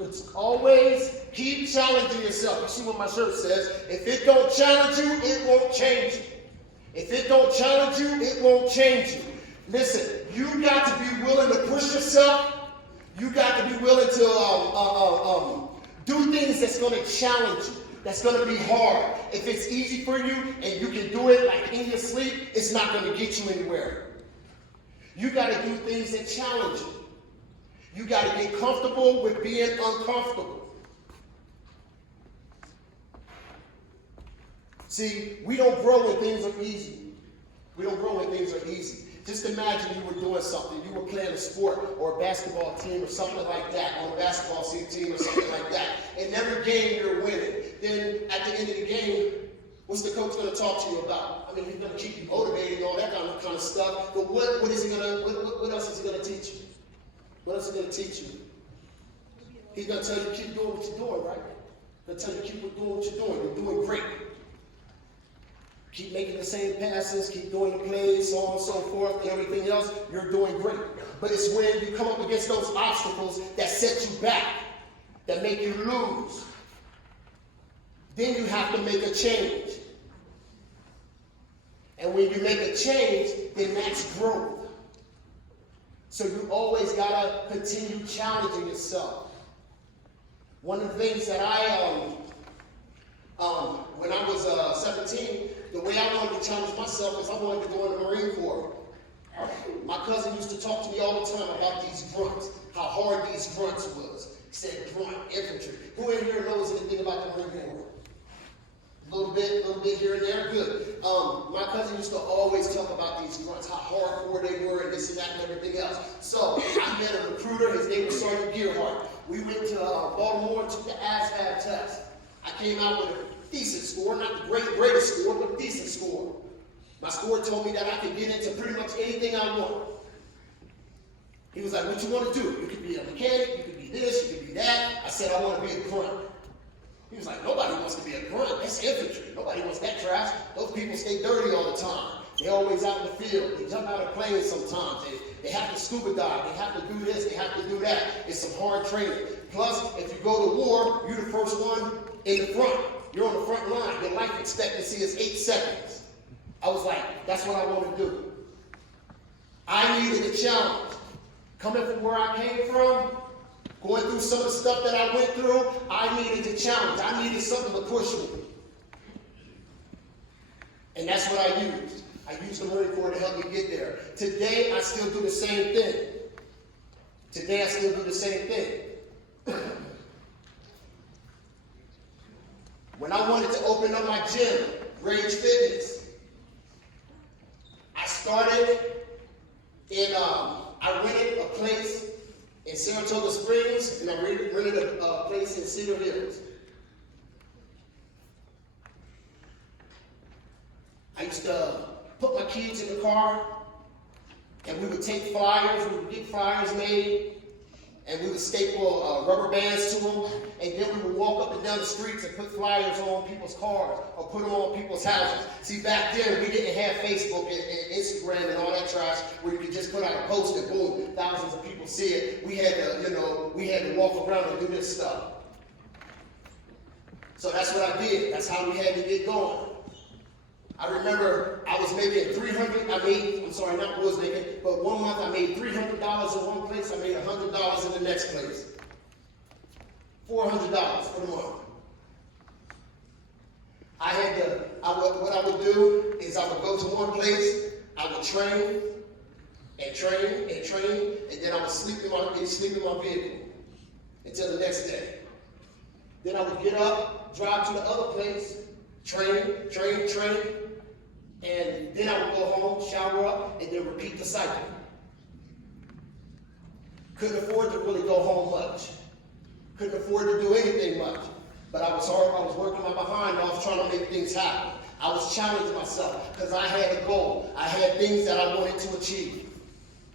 It's always keep challenging yourself. You see what my shirt says? If it don't challenge you, it won't change you. If it don't challenge you, it won't change you. Listen, you got to be willing to push yourself. You got to be willing to do things that's going to challenge you, that's going to be hard. If it's easy for you and you can do it like in your sleep, it's not going to get you anywhere. You got to do things that challenge you. You got to get comfortable with being uncomfortable. See, we don't grow when things are easy. We don't grow when things are easy. Just imagine you were doing something. You were playing a sport or a basketball team or something like that, on a basketball team or something like that. And every game you're winning. Then at the end of the game, what's the coach going to talk to you about? I mean, he's going to keep you motivated and all that kind of stuff. But what else is he going to teach you? What else is he going to teach you? He's going to tell you keep doing what you're doing, right? He's going to tell you keep doing what you're doing. You're doing great. Keep making the same passes, keep doing the plays, so on and so forth, and everything else, you're doing great. But it's when you come up against those obstacles that set you back, that make you lose. Then you have to make a change. And when you make a change, then that's growth. So you always got to continue challenging yourself. One of the things that when I was 17, the way I wanted to challenge myself is I wanted to go in the Marine Corps. My cousin used to talk to me all the time about these grunts, how hard these grunts was. He said grunt, infantry. Who in here knows anything about the Marine Corps? A little bit here and there, good. My cousin used to always talk about these grunts, how hardcore they were and this and that and everything else. So I met a recruiter, his name was Sergeant Gearhart. We went to Baltimore and took the ASVAB test. I came out with a decent score, not the greatest score, but a decent score. My score told me that I could get into pretty much anything I want. He was like, what you want to do? You could be a mechanic, you could be this, you could be that. I said, I want to be a grunt. He was like, nobody wants to be a grunt. That's infantry. Nobody wants that trash. Those people stay dirty all the time. They're always out in the field. They jump out of planes sometimes. They have to scuba dive. They have to do this. They have to do that. It's some hard training. Plus, if you go to war, you're the first one in the front. You're on the front line. Your life expectancy is 8 seconds. I was like, that's what I want to do. I needed a challenge. Coming from where I came from, going through some of the stuff that I went through, I needed a challenge. I needed something to push me. And that's what I used. I used the Marine Corps to help me get there. Today, I still do the same thing. Today, I still do the same thing. When I wanted to open up my gym, Rage Fitness, I started in, I rented a place in Saratoga Springs, and I rented a place in Cedar Hills. I used to put my kids in the car, and we would take flyers, we would get flyers made, and we would staple rubber bands to them, and then we would walk up and down the streets and put flyers on people's cars or put them on people's houses. See, back then, we didn't have Facebook and Instagram and all that trash where you could just put out a post and boom, thousands of people see it. We had to, we had to walk around and do this stuff. So that's what I did. That's how we had to get going. I remember I was making but one month I made $300 in one place, I made $100 in the next place. $400 for the month. What I would do is I would go to one place, I would train, and then I would sleep in my vehicle until the next day. Then I would get up, drive to the other place, train, and then I would go home, shower up, and then repeat the cycle. Couldn't afford to really go home much. Couldn't afford to do anything much. But I was hard, I was working my behind off trying to make things happen. I was challenging myself because I had a goal. I had things that I wanted to achieve.